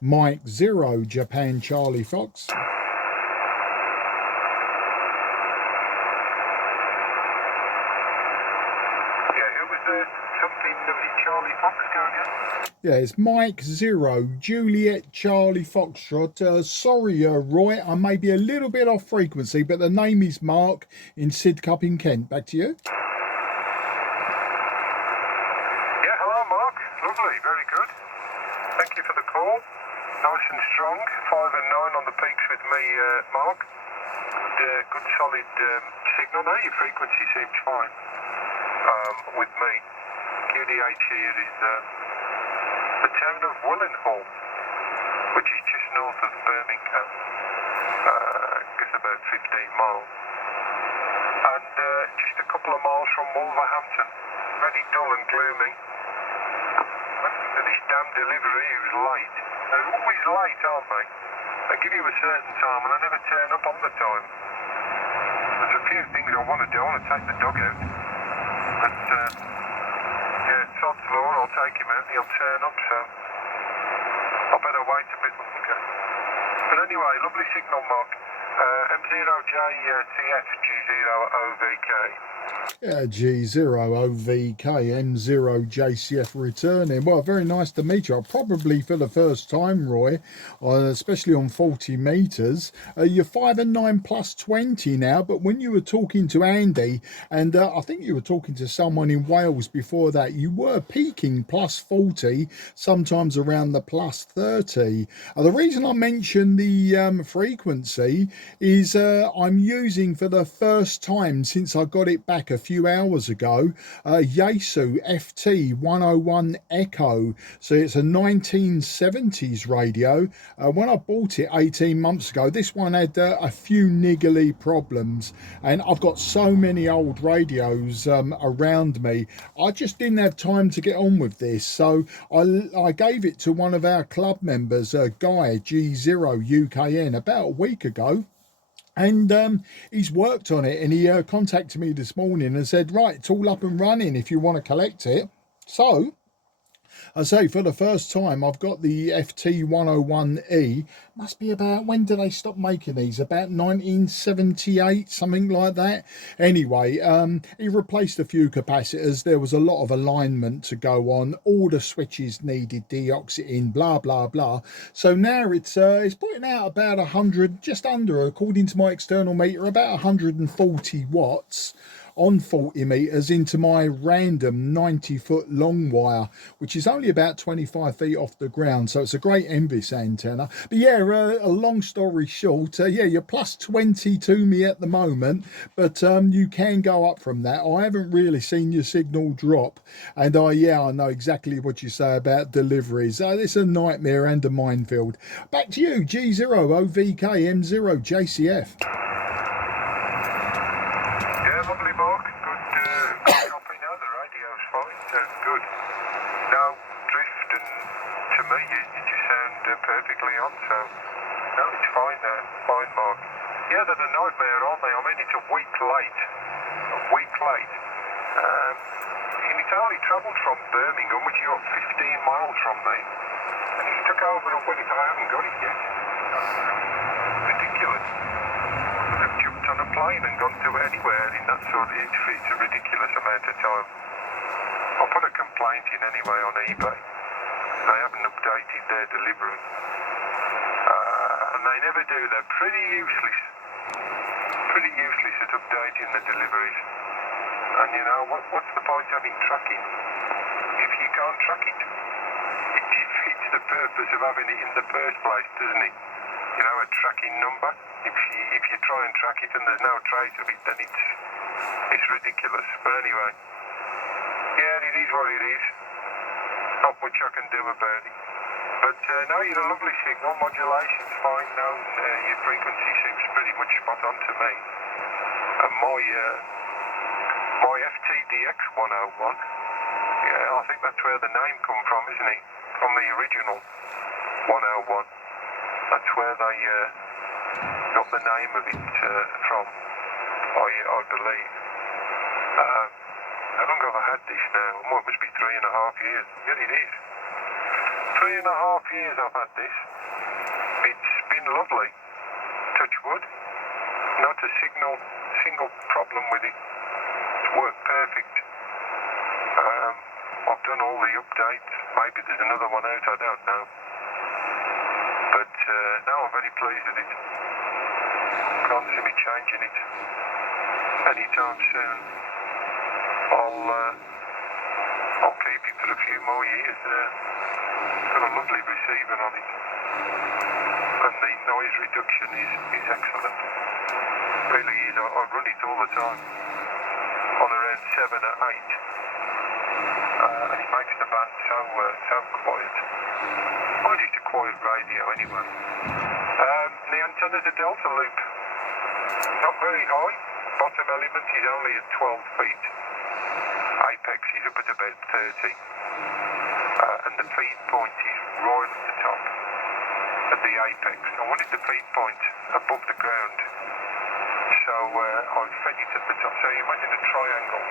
Mike 0 Japan Charlie Fox. Yeah, it's Mike 0 Juliet Charlie Foxtrot. Sorry, Roy, I may be a little bit off frequency, but the name is Mark in Sidcup in Kent. Back to you. Yeah, hello, Mark. Lovely, very good. Thank you for the call. Nice and strong. 5 and 9 on the peaks with me, Mark. Good solid signal. Now your frequency seems fine with me. QDH here is the town of Willenhall, which is just north of Birmingham, just about 15 miles, and just a couple of miles from Wolverhampton. Very dull and gloomy. This damn delivery was late. They're always late, aren't they? They give you a certain time and I never turn up on the time. There's a few things I want to do. I want to take the dog out, but yeah, Todd's law, I'll take him out and he'll turn up, so I better wait a bit longer. But anyway, lovely signal, Mark. M0JCF G0OVK. Yeah, G0OVK M0JCF returning. Well, very nice to meet you. Probably for the first time, Roy, especially on 40 metres. You're 5 and 9 plus 20 now, but when you were talking to Andy, and I think you were talking to someone in Wales before that, you were peaking plus 40, sometimes around the plus 30. The reason I mentioned the frequency is I'm using for the first time since I got it back a few hours ago, Yaesu FT-101 Echo. So it's a 1970s radio. When I bought it 18 months ago, this one had a few niggly problems, and I've got so many old radios around me. I just didn't have time to get on with this, so I gave it to one of our club members, Guy G0UKN, about a week ago. And he's worked on it, and he contacted me this morning and said, right, it's all up and running if you want to collect it. So I say, for the first time, I've got the FT-101E. Must be about, when did they stop making these? About 1978, something like that. Anyway, he replaced a few capacitors. There was a lot of alignment to go on. All the switches needed deoxying, blah, blah, blah. So now it's putting out about 100, just under, according to my external meter, about 140 watts on 40 meters into my random 90-foot long wire, which is only about 25 feet off the ground. So it's a great Envis antenna. But yeah, a long story short, yeah, you're plus 20 to me at the moment, but you can go up from that. I haven't really seen your signal drop, and yeah, I know exactly what you say about deliveries. It's a nightmare and a minefield. Back to you, G0OVK M0JCF. Perfectly on, so no, it's fine, fine, Mark. Yeah, they're a nightmare, aren't they? I mean, it's a week late. And he's only travelled from Birmingham, which is 15 miles from me, and he took over and went, I haven't got it yet. Ridiculous. I've jumped on a plane and gone to anywhere in that sort of, it's a ridiculous amount of time. I'll put a complaint in anyway on eBay. They haven't updated their delivery. And they never do. They're pretty useless at updating the deliveries. And you know, what's the point of having tracking if you can't track it? It defeats the purpose of having it in the first place, doesn't it? You know, a tracking number. If you try and track it and there's no trace of it, then it's ridiculous. But anyway, yeah, it is what it is. Not much I can do about it. But no, you're a lovely signal. Modulation's fine now. Your frequency seems pretty much spot on to me. And my FTDX101, yeah, I think that's where the name come from, isn't it? From the original 101. That's where they got the name of it from, I believe. How long have I had this now? Oh, it must be 3.5 years. Yeah, it is. 3.5 years I've had this. It's been lovely. Touch wood. Not a single problem with it. It's worked perfect. I've done all the updates. Maybe there's another one out, I don't know. But now I'm very pleased with it. Can't see me changing it anytime soon. I'll keep it for a few more years. Got a lovely receiver on it. And the noise reduction is excellent. Really is. I run it all the time. On around 7 or 8. And it makes the band so quiet. I just a quiet radio anyway. The antenna's a delta loop. Not very high. Bottom element is only at 12 feet. Apex is up at about 30. And the feed point is right at the top at the apex. I wanted the feed point above the ground. So I fed it at the top. So you imagine a triangle.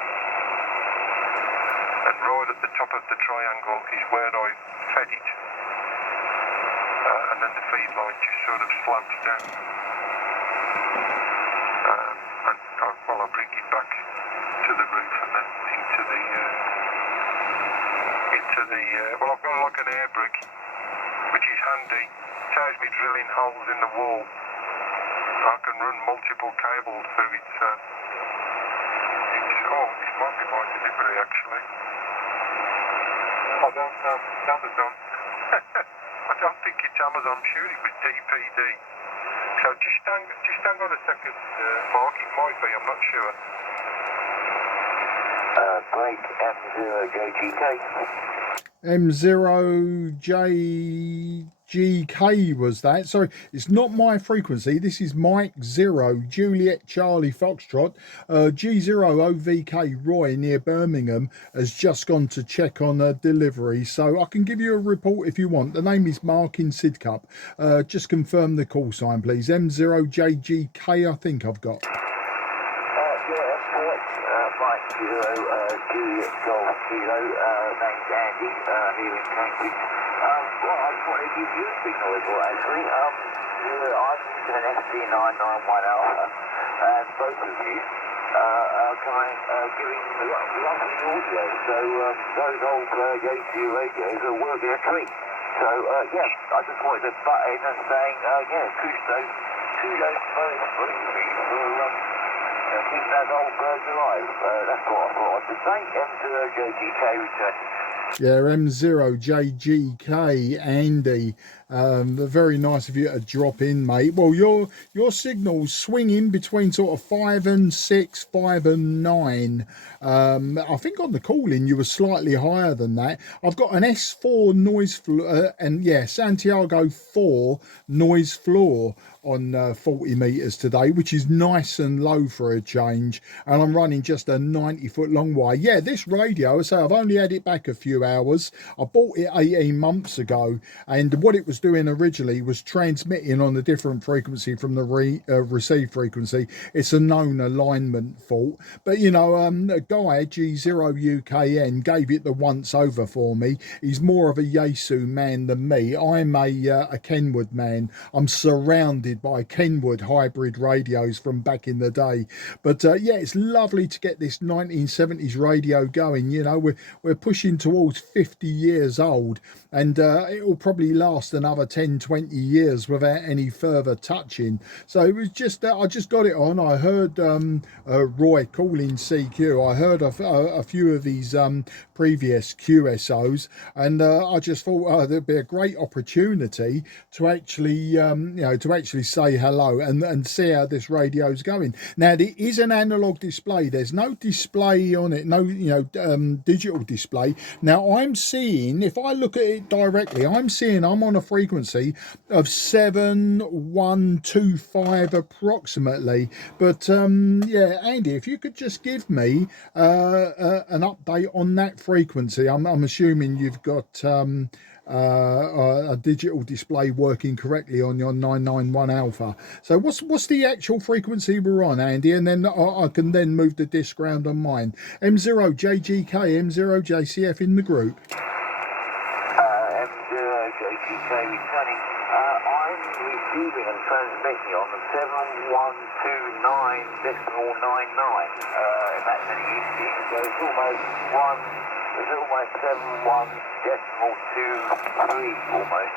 And right at the top of the triangle is where I fed it. And then the feed line just sort of slopes down. I'll bring it back to the roof and then into the well, I've got like an air brick, which is handy. Saves me drilling holes in the wall. I can run multiple cables through it. This might be my delivery actually. I don't know. It's Amazon. I don't think it's Amazon. I'm sure it was DPD. So just hang on a second, Mark. It might be. I'm not sure. Great M0JGK was that. Sorry, it's not my frequency. This is Mike 0, Juliet Charlie Foxtrot. G0UKN Roy near Birmingham has just gone to check on a delivery. So I can give you a report if you want. The name is Mark in Sidcup. Just confirm the call sign, please. M0JGK, I think I've got. Mike 0, Juliet Golf Kilo, name's Andy, here in Cambridge. Well, I just wanted to give you a signal as well, actually. I'm using an FT-101E Alpha, and both of you are giving lovely audio. So those old Yaesu radios are working a treat. So, I just wanted to butt in and saying, kudos for keep those old birds alive. That's what I thought I'd say. M0JGK returning. Yeah, M0JGK, Andy. Very nice of you to drop in, mate. Well, your signals swing in between sort of 5 and 6, 5 and 9. I think on the call-in you were slightly higher than that. I've got an S4 noise floor, and yeah, Santiago 4 noise floor on 40 meters today, which is nice and low for a change, and I'm running just a 90-foot long wire. Yeah, this radio, I say I've only had it back a few hours. I bought it 18 months ago, and what it was doing originally was transmitting on a different frequency from the receive frequency. It's a known alignment fault, but you know, a guy G0UKN gave it the once over for me. He's more of a Yaesu man than me. I'm a Kenwood man. I'm surrounded by Kenwood hybrid radios from back in the day. But yeah, it's lovely to get this 1970s radio going. You know, we're pushing towards 50 years old, and it will probably last another 10-20 years without any further touching. So it was just I just got it on. I heard Roy calling CQ. I heard a few of these previous QSOs, and I just thought there'd be a great opportunity to actually to actually say hello and see how this radio's going. Now there is an analog display. There's no display on it, no digital display. Now I'm seeing, if I look at it directly, I'm on a frequency of 7125 approximately. But yeah, Andy, if you could just give me an update on that frequency. I'm assuming you've got a digital display working correctly on your 991 Alpha. So what's the actual frequency we're on, Andy? And then I can then move the disc round on mine. M0JGK, M0JCF in the group. M0JGK JGK returning. I'm receiving and transmitting on the 7129.99. If that's any use to you. So it's almost 71.23 almost.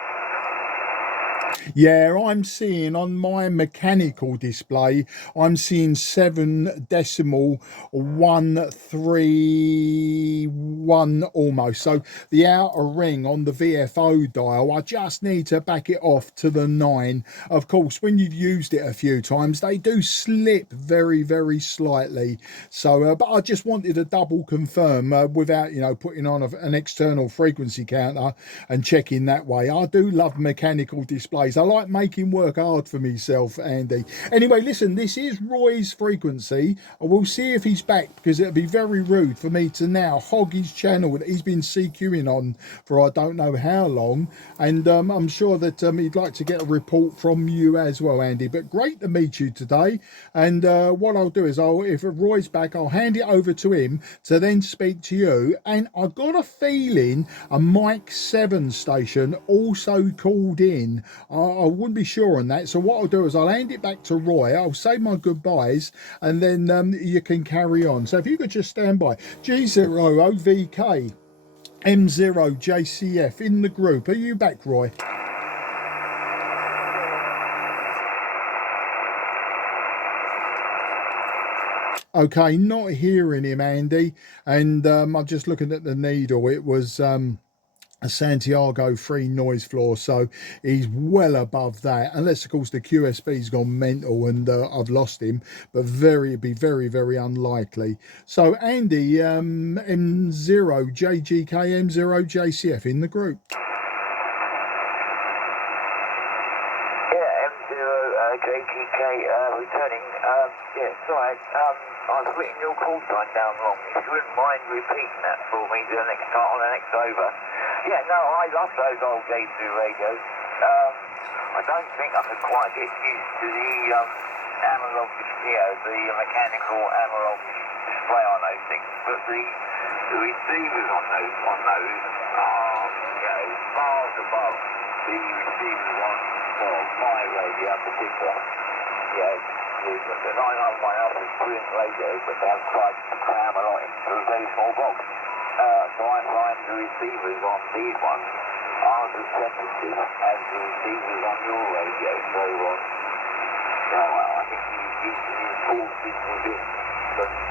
Yeah, I'm seeing on my mechanical display, I'm seeing 7.131 almost. So the outer ring on the VFO dial, I just need to back it off to the 9. Of course, when you've used it a few times, they do slip very, very slightly. So, but I just wanted to double confirm without, putting on an external frequency counter and checking that way. I do love mechanical displays. I like making work hard for myself, Andy. Anyway, listen, this is Roy's frequency. I will see if he's back, because it'd be very rude for me to now hog his channel that he's been CQing on for I don't know how long. And I'm sure that he'd like to get a report from you as well, Andy. But great to meet you today. And what I'll do is, if Roy's back, I'll hand it over to him to then speak to you. And I've got a feeling a Mike 7 station also called in. I wouldn't be sure on that. So what I'll do is I'll hand it back to Roy. I'll say my goodbyes, and then you can carry on. So if you could just stand by. G0UKN M0JCF in the group. Are you back, Roy? Okay, not hearing him, Andy. And I'm just looking at the needle. It was a Santiago free noise floor, so he's well above that, unless of course the QSB's gone mental and I've lost him, but it'd be very, very unlikely. So Andy, M0JGK M0JCF in the group. Yeah, M0JGK returning. Yeah, sorry, I've written your call sign down wrong. If you wouldn't mind repeating that for me the next time on the next over. Yeah, no, I love those old Yaesu radios. I don't think I could quite get used to the analog, the mechanical analog display on those things, but the receivers on those are, miles above the receivers on my radio in particular. The 901 is brilliant radios, but they have tried to cram a lot into a very small box. So I find the receivers on these ones aren't as sensitive as the receivers on your radio. So, I think you enforces within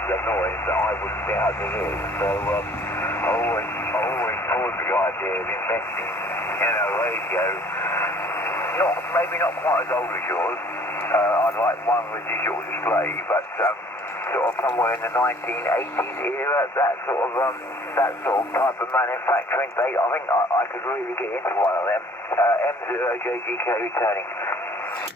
the noise that I wouldn't be able to hear. So I always thought the idea of investing in a radio, maybe not quite as old as yours. I'd like one with digital display, but sort of somewhere in the 1980s era, that sort of type of manufacturing date. I think I could really get into one of them. M0JGK returning.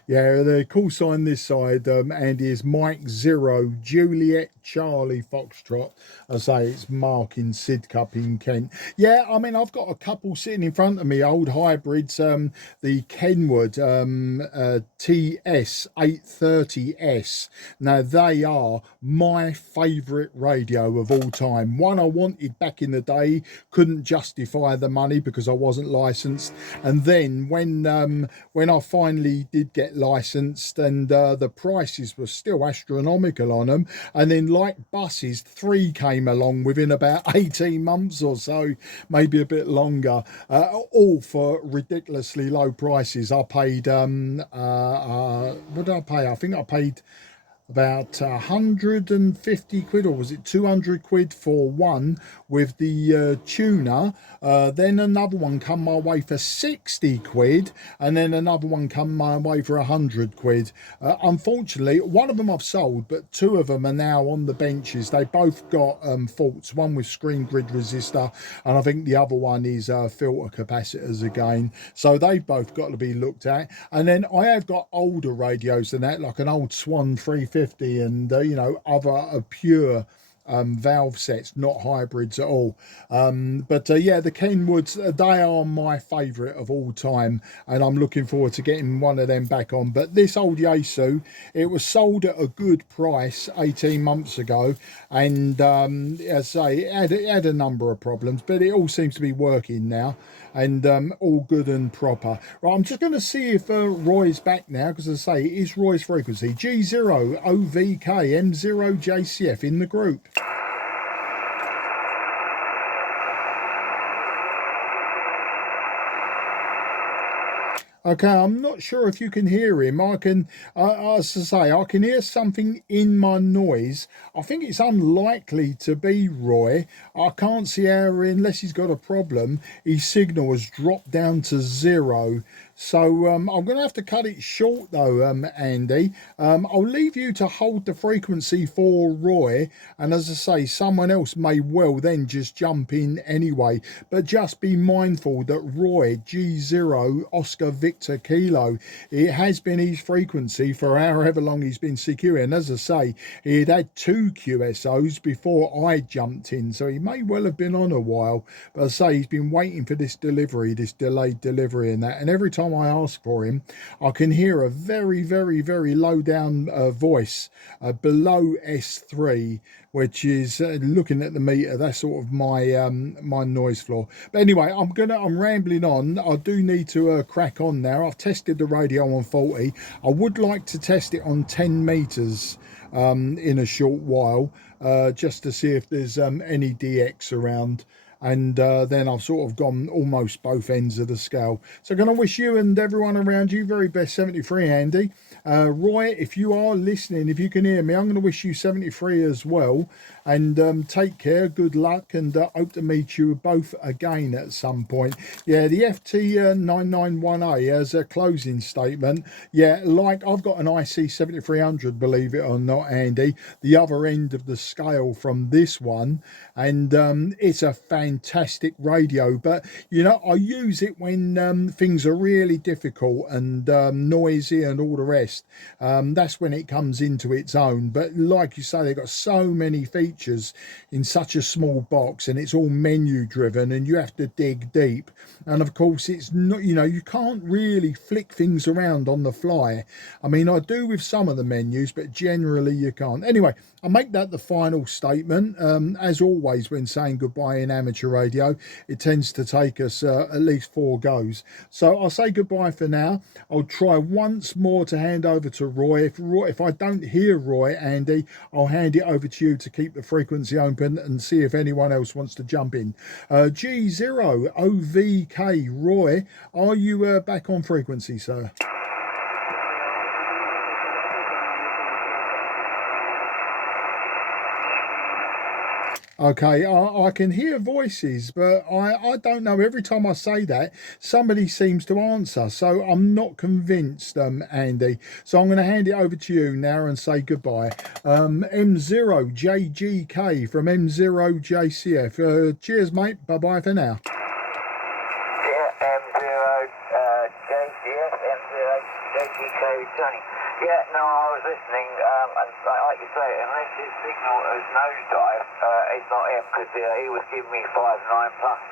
Yeah, the call sign this side, Andy, is Mike 0 Juliet Charlie Foxtrot. I say it's Mark in Sidcup in Kent. Yeah, I mean, I've got a couple sitting in front of me, old hybrids, the Kenwood TS830S. Now, they are my favourite radio of all time. One I wanted back in the day, couldn't justify the money because I wasn't licensed. And then when I finally did get licensed, and the prices were still astronomical on them, and then like buses, 3 came along within about 18 months or so, maybe a bit longer, all for ridiculously low prices. I paid what did I pay? I think I paid about 150 quid, or was it 200 quid for one with the tuner. Then another one come my way for 60 quid, and then another one come my way for 100 quid. Unfortunately, one of them I've sold, but 2 of them are now on the benches. They both got faults, one with screen grid resistor, and I think the other one is filter capacitors again. So they've both got to be looked at. And then I have got older radios than that, like an old Swan 350 and other pure valve sets, not hybrids at all. But yeah, the Kenwoods, they are my favourite of all time, and I'm looking forward to getting one of them back on. But this old Yaesu, it was sold at a good price 18 months ago, and as I say, it had a number of problems, but it all seems to be working now. and all good and proper. Right, I'm just going to see if Roy's back now, because as I say, it is Roy's frequency. G0UKN in the group. Okay, I'm not sure if you can hear him. I can, as I say, I can hear something in my noise. I think it's unlikely to be Roy. I can't see how, unless he's got a problem, his signal has dropped down to 0. So I'm going to have to cut it short though, Andy. I'll leave you to hold the frequency for Roy. And as I say, someone else may well then just jump in anyway. But just be mindful that Roy, G0 Oscar Victor Kilo, it has been his frequency for however long he's been CQing. And as I say, he had 2 QSOs before I jumped in. So he may well have been on a while. But as I say, he's been waiting for this delivery, this delayed delivery and that. And every time I ask for him, I can hear a very, very, very low down voice below S3, which is looking at the meter. That's sort of my my noise floor. But anyway, I'm rambling on. I do need to crack on now. I've tested the radio on 40. I would like to test it on 10 meters in a short while, just to see if there's any DX around. And then I've sort of gone almost both ends of the scale. So I'm going to wish you and everyone around you very best 73, Andy. Roy, if you are listening, if you can hear me, I'm going to wish you 73 as well. And take care, good luck, and hope to meet you both again at some point. Yeah, the FT-101E as a closing statement. Yeah, like I've got an IC 7300, believe it or not, Andy, the other end of the scale from this one. And it's a fantastic radio, but you know, I use it when things are really difficult and noisy and all the rest. That's when it comes into its own. But like you say, they've got so many features in such a small box, and it's all menu driven, and you have to dig deep. And of course, it's not, you know, you can't really flick things around on the fly. I mean, I do with some of the menus, but generally you can't. Anyway, I'll make that the final statement. As always, when saying goodbye in amateur radio, it tends to take us at least 4 goes. So I'll say goodbye for now. I'll try once more to hand over to Roy. If I don't hear Roy, Andy, I'll hand it over to you to keep the frequency open and see if anyone else wants to jump in. G0UKN, Roy, are you back on frequency, sir? Okay, I can hear voices, but I don't know. Every time I say that, somebody seems to answer. So I'm not convinced, Andy. So I'm going to hand it over to you now and say goodbye. M0JGK from M0JCF. Cheers, mate. Bye-bye for now. Yeah, M0JCF, M0JGK returning. Yeah, no, I was listening, and like you say, unless his signal has nosedive, it's not him, because he was giving me 5.9 plus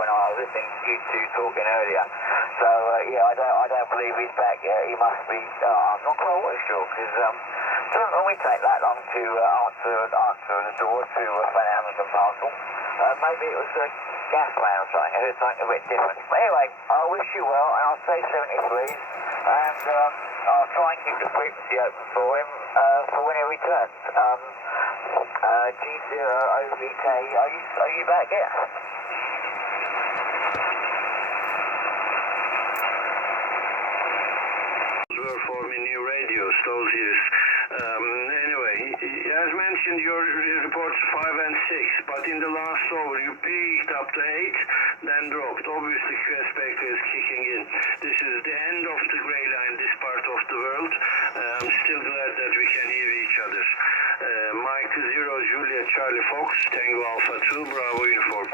when I was listening to you two talking earlier. So, yeah, I don't believe he's back yet. He must be, I'm not quite sure, because it doesn't normally take that long to answer the door to an Amazon parcel. Maybe it was a gas man or something. I heard something a bit different. But anyway, I wish you well, and I'll say 73, and I'll try and keep the frequency open for him for when he returns. G0UKN, are you back yet? Were forming new radios, those years. Anyway, as mentioned, your reports 5 and 6, but in the last over you peaked up to 8, then dropped. Obviously, QS Spectre is kicking in. This is the end of the grey line, this part of the world. I'm still glad that we can hear each other. Mike 0 Juliet Charlie Fox, Tango Alpha 2, Bravo Uniform.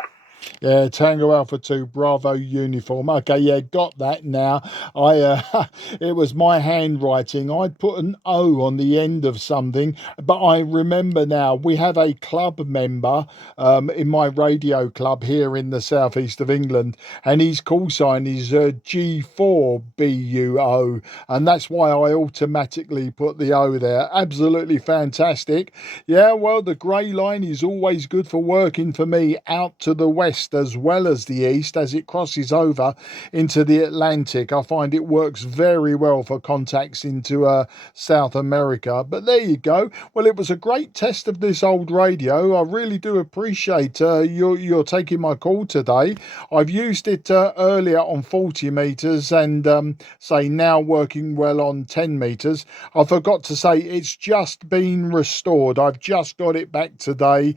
Yeah, Tango Alpha 2, Bravo uniform. Okay, yeah, got that now. It was my handwriting. I'd put an O on the end of something, but I remember now we have a club member in my radio club here in the southeast of England, and his call sign is G4BUO, and that's why I automatically put the O there. Absolutely fantastic. Yeah, well, the grey line is always good for working for me out to the west west as well as the east as it crosses over into the Atlantic. I find it works very well for contacts into South America. But there you go. Well, it was a great test of this old radio. I really do appreciate you're taking my call today. I've used it earlier on 40 meters and say now working well on 10 meters. I forgot to say it's just been restored. I've just got it back today.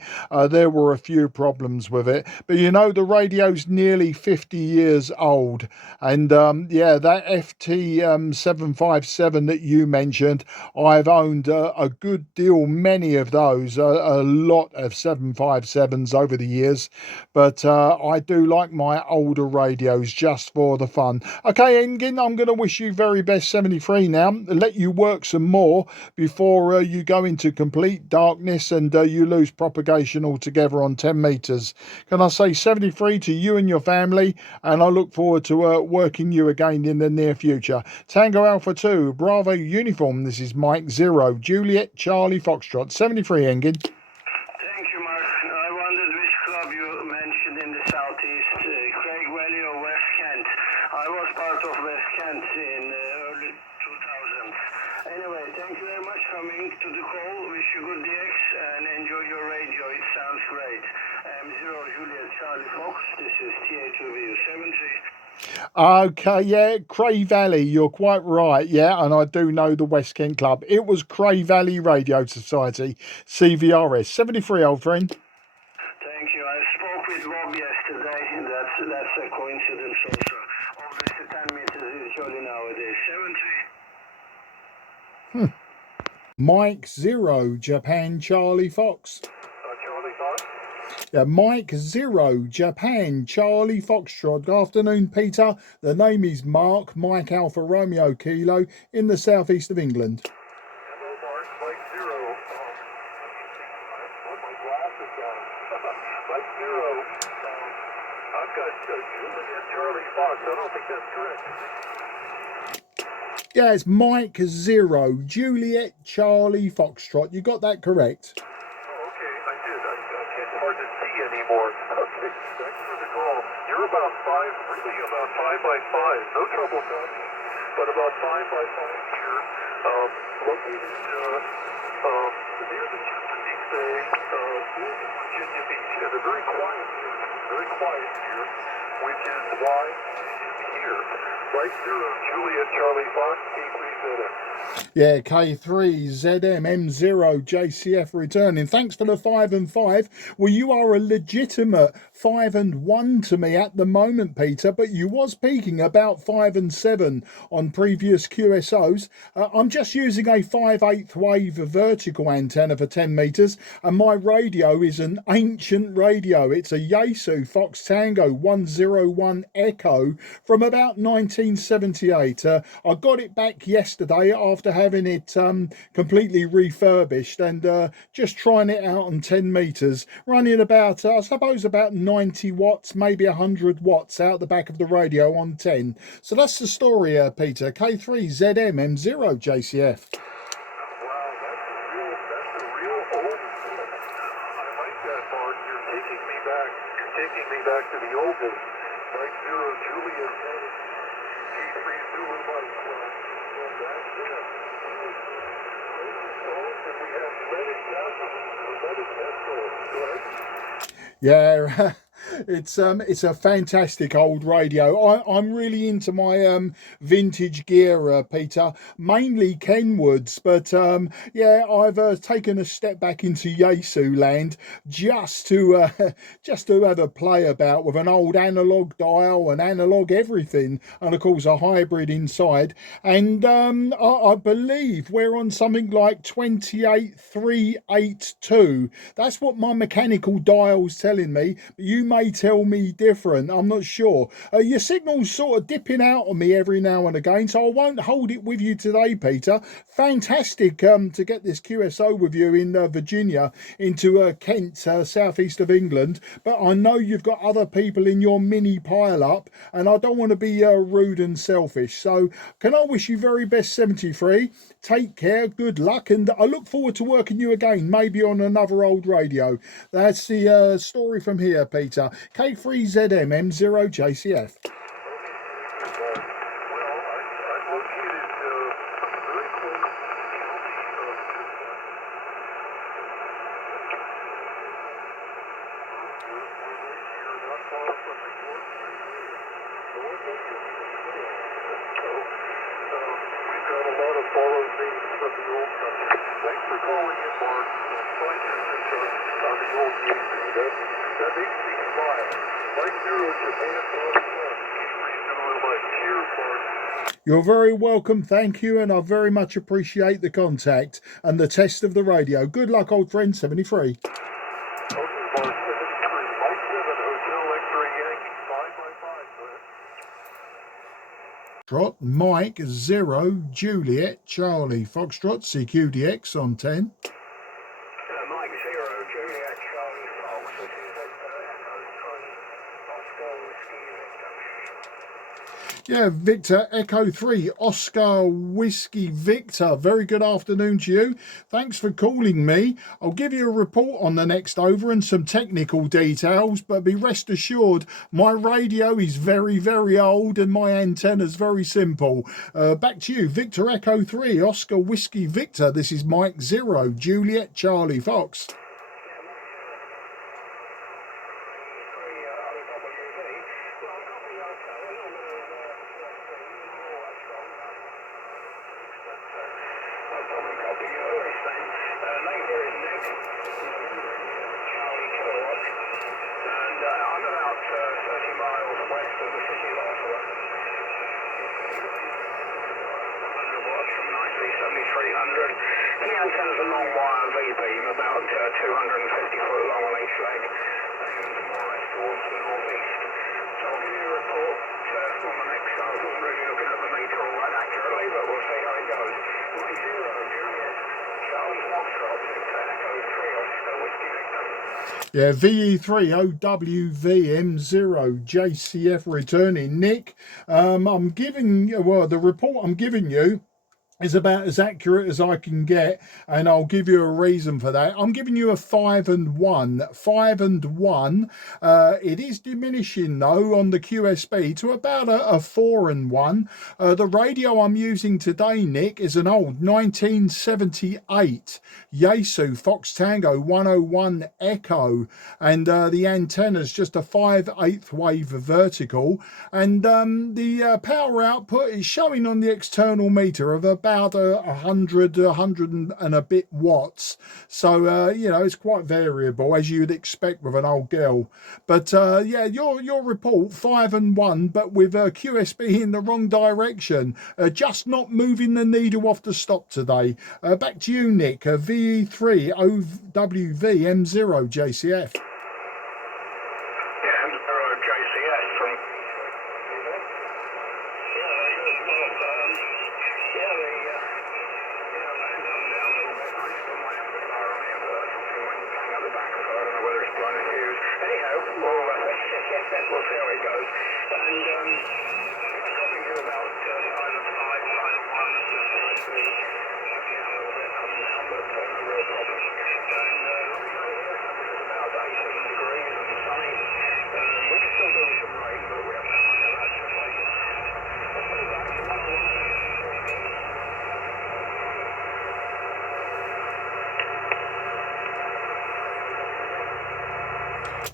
There were a few problems with it, but you know, the radio's nearly 50 years old. And yeah, that FT-757 that you mentioned, I've owned a good deal, many of those, a lot of 757s over the years. But I do like my older radios just for the fun. Okay, Engin, I'm going to wish you very best 73 now. Let you work some more before you go into complete darkness and you lose propagation altogether on 10 meters. Can I say 73 to you and your family? And I look forward to working you again in the near future. Tango Alpha 2, Bravo Uniform. This is Mike 0, Juliet Charlie Foxtrot. 73, Engin. Thank you, Mark. I wondered which club you mentioned in the southeast, Craig Valley or West Kent. I was part of West Kent in early 2000s. Anyway, thank you very much for coming to the call. Wish you good DX and enjoy your radio. It sounds great. M0 Juliet Charlie Fox. This is TA2VU73. Okay, yeah, Cray Valley, you're quite right, yeah, and I do know the West Kent Club. It was Cray Valley Radio Society, CVRS. 73, old friend. Thank you. I spoke with Bob yesterday. That's a coincidence also. Obviously 10 meters is jolly nowadays. 73. Mike 0, Japan Charlie Fox. Charlie Fox? Yeah, Mike 0, Japan Charlie Foxtrot. Good afternoon, Peter. The name is Mark, Mike Alpha Romeo Kilo in the southeast of England. Hello, Mark. Mike 0. I put my glasses on. Mike 0. I've got Juliet Charlie Fox. I don't think that's correct. Yeah, it's Mike 0, Juliet Charlie Foxtrot. You got that correct. Oh, okay. I did. It's hard to see anymore. Okay. Thanks for the call. You're about 5 by 5. No trouble, son. But about 5 by 5 here. Located near the Chesapeake Bay, in Virginia Beach. And a very quiet here, which is why it's here. Right 0, Juliet Charlie Fox, K3ZM. Yeah, K3ZM M0 JCF returning. Thanks for the 5 and 5. Well, you are a legitimate 5 and 1 to me at the moment, Peter, but you was peaking about 5 and 7 on previous QSOs. I'm just using a 5/8 wave vertical antenna for 10 meters, and my radio is an ancient radio. It's a Yaesu Fox Tango 101 Echo from about 1978. I got it back yesterday after having it completely refurbished and just trying it out on 10 meters, running about, I suppose, about 90 watts, maybe 100 watts out the back of the radio on 10. So that's the story, Peter. K3ZM M0 JCF. Wow, that's a real old. I like that, Mark. You're taking me back. You're taking me back to the old days. Mike 0, Juliet, K3 Zulu Mike. And that's it. And we have Lenny Castle. Lenny Castle. Yeah. It's a fantastic old radio. I'm really into my vintage gear, Peter, mainly Kenwoods, but yeah, I've taken a step back into Yaesu land just to have a play about with an old analog dial and analog everything, and of course a hybrid inside. And I believe we're on something like 28382. That's what my mechanical dial's telling me. But you may tell me different. I'm not sure. Your signal's sort of dipping out on me every now and again, so I won't hold it with you today, Peter. Fantastic to get this QSO with you in Virginia into Kent, southeast of England. But I know you've got other people in your mini pile-up, and I don't want to be rude and selfish. So can I wish you very best 73? Take care, good luck, and I look forward to working you again, maybe on another old radio. That's the story from here, Peter. K3ZM M0JCF. Thanks for calling in, Mark. Find your return on the old Yaesu. That makes me smile. Like G0UKN, cheers, Mark. You're very welcome, thank you, and I very much appreciate the contact and the test of the radio. Good luck, old friend, 73. Okay, Mark, 73. Mike 7, Hotel X-Ray Yankee, 555, sir. Trot, Mike 0, Juliet, Charlie, Foxtrot, CQ10m on 10. Mike 0, Juliet, Charlie, Fox, this is Echo 3, Oscar Whiskey Victor. Yeah, Victor, Echo 3, Oscar Whiskey Victor. Very good afternoon to you. Thanks for calling me. I'll give you a report on the next over and some technical details, but be rest assured, my radio is very, very old and my antenna's very simple. Back to you, Victor, Echo 3, Oscar Whiskey Victor. This is Mike 0, Juliet, Charlie, Fox. And the antenna's a long wire V-beam, about 250 foot long on each leg, and more or less towards the northeast. So I'll give you a report on the next show. I'm really looking at the meter all that accurately, but we'll see how it goes. Mike 0, Juliet, Charlie Foxtrot, Echo 3, Oscar Whiskey Victor. Yeah, VE3OWVM0JCF returning. Nick, I'm giving you, well, the report I'm giving you is about as accurate as I can get, and I'll give you a reason for that. I'm giving you a 5 and 1. 5 and 1. It is diminishing though on the QSB to about a 4 and 1. The radio I'm using today, Nick, is an old 1978 Yaesu Fox Tango 101 Echo, and the antenna's just a 5/8 wave vertical, and the power output is showing on the external meter of about 100 and a bit watts. So you know, it's quite variable as you'd expect with an old girl. But yeah, your report 5 and 1, but with QSB in the wrong direction, just not moving the needle off the stop today. Back to you, Nick. VE3OWVM0JCF.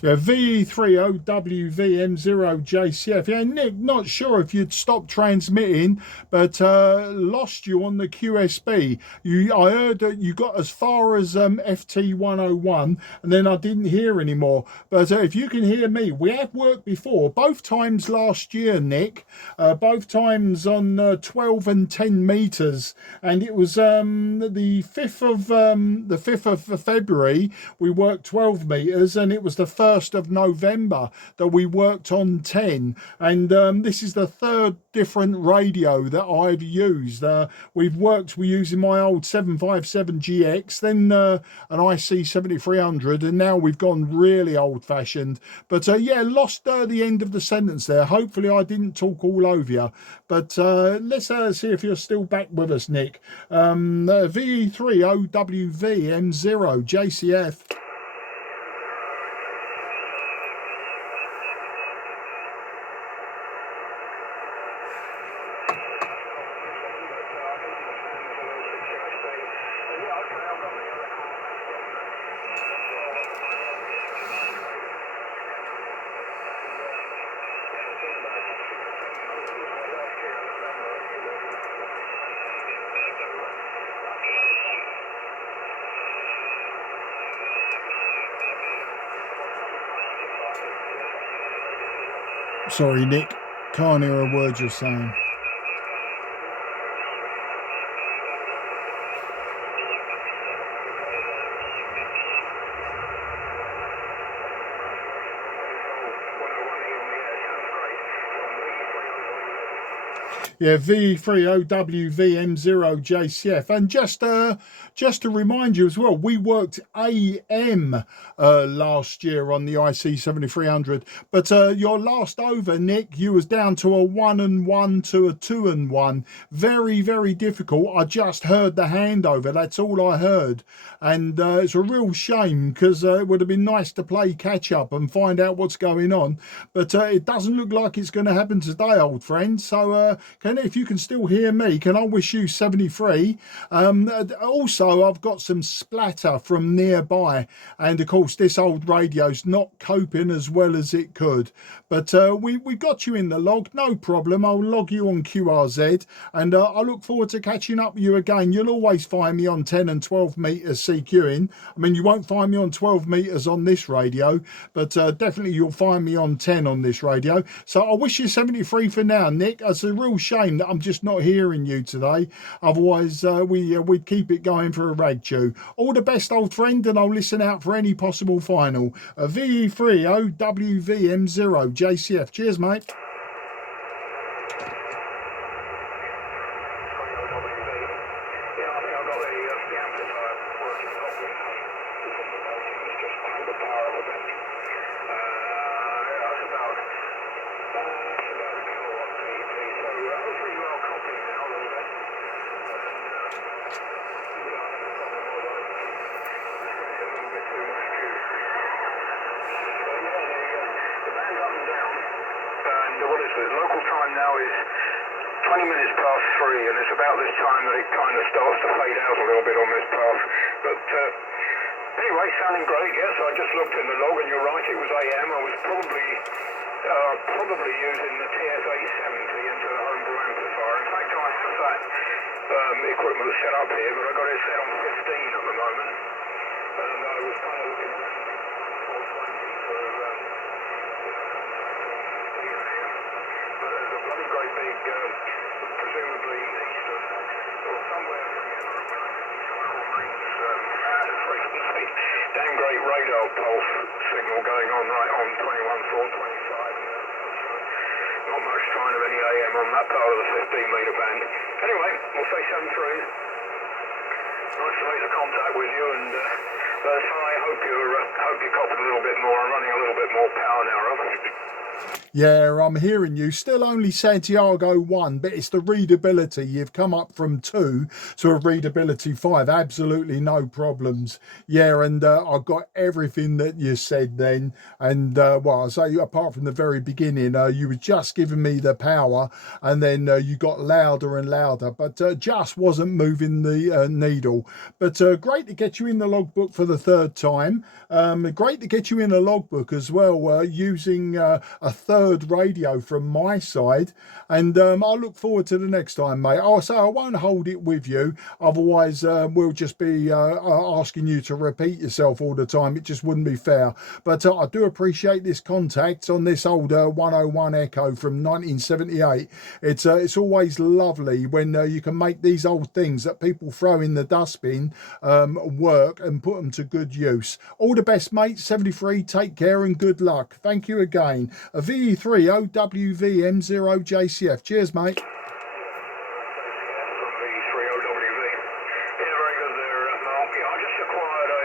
Yeah, VE3OWVM0JCF. Yeah, Nick, not sure if you'd stopped transmitting, but lost you on the QSB. I heard that you got as far as FT-101, and then I didn't hear anymore. But if you can hear me, we have worked before, both times last year, Nick, both times on 12 and 10 meters, and it was the 5th of February. We worked 12 meters, and it was the 1st of November that we worked on 10, and this is the third different radio that I've used. We're using my old 757GX, then an IC 7300, and now we've gone really old-fashioned. But yeah, lost the end of the sentence there. Hopefully I didn't talk all over you, but let's see if you're still back with us, Nick. VE3OWVM0JCF. Sorry, Nick. Can't hear a word you're saying. Yeah, VE3OWVM0JCF. And just to remind you as well, we worked AM last year on the IC7300. But your last over, Nick, you was down to a 1 and 1 to a 2 and 1. Very, very difficult. I just heard the handover. That's all I heard. And it's a real shame because it would have been nice to play catch up and find out what's going on. But it doesn't look like it's going to happen today, old friend. So if you can still hear me, can I wish you 73? Also, I've got some splatter from nearby, and of course this old radio's not coping as well as it could, but we got you in the log, no problem. I'll log you on QRZ, and I look forward to catching up with you again. You'll always find me on 10 and 12 meters CQing. I mean, you won't find me on 12 meters on this radio, but definitely you'll find me on 10 on this radio. So I wish you 73 for now, Nick. It's a real shame that I'm just not hearing you today. Otherwise, we'd keep it going for a rag chew. All the best, old friend, and I'll listen out for any possible final. VE3OWVM0JCF. Cheers, mate. Local time now is 20 minutes past 3, and it's about this time that it kind of starts to fade out a little bit on this path. But anyway, sounding great, yes. I just looked in the log, and you're right, it was AM. I was probably using the TFA70 into the homebrew amplifier. In fact, I have that equipment set up here, but I got it set on 15 at the moment. And I was kind of looking around 420 for there's a bloody great big, presumably eastern, or somewhere frequency, damn great radar pulse signal going on right on 21.425. Not much sign of any AM on that part of the 15 metre band. Anyway, we'll say 73. Nice to make the contact with you, and I hope you copped a little bit more and running a little bit more power now, Robert. Yeah, I'm hearing you. Still only Santiago 1, but it's the readability. You've come up from 2 to a readability 5. Absolutely no problems. Yeah, and I got everything that you said then. And, well, I say, apart from the very beginning, you were just giving me the power, and then you got louder and louder, but just wasn't moving the needle. But great to get you in the logbook for the 3rd time. Great to get you in a logbook as well, using a third radio from my side, and I look forward to the next time, mate. So I won't hold it with you, otherwise we'll just be asking you to repeat yourself all the time. It just wouldn't be fair. But I do appreciate this contact on this old 101 Echo from 1978. It's always lovely when you can make these old things that people throw in the dustbin work and put them to good use. All the best, mate. 73, take care and good luck. Thank you again. A VE3OWVM0JCF. Cheers, mate. From VE3OWV. Yeah, very good there, Mark. Yeah, I just acquired a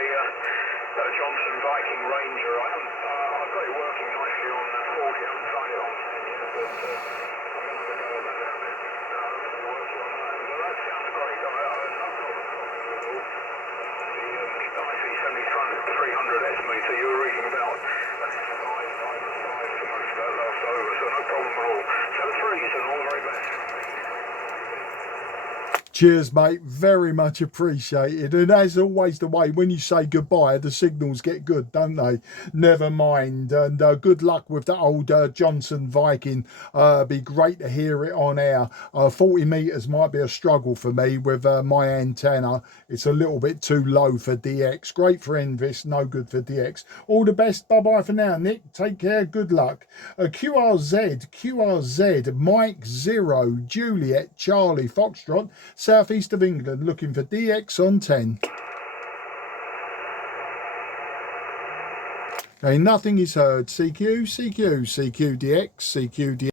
Johnson Viking Ranger. I've got it working nicely on 40. I haven't tried it on 10 yet, but I'm going to have a go at that out there. Working on that. But that sounds great. I have no problem with all. The IC7300 S-meter, you were reading about 5 for most of that last over, so no problem at all. So 3s and all the very best. Cheers, mate. Very much appreciated. And as always, the way when you say goodbye, the signals get good, don't they? Never mind. And good luck with the old Johnson Viking. Be great to hear it on air. 40 meters might be a struggle for me with my antenna. It's a little bit too low for DX. Great for Envis, no good for DX. All the best. Bye bye for now, Nick. Take care. Good luck. QRZ, Mike 0, Juliet, Charlie, Foxtrot, southeast of England, looking for DX on 10. Okay, nothing is heard. CQ, DX, CQ, DX.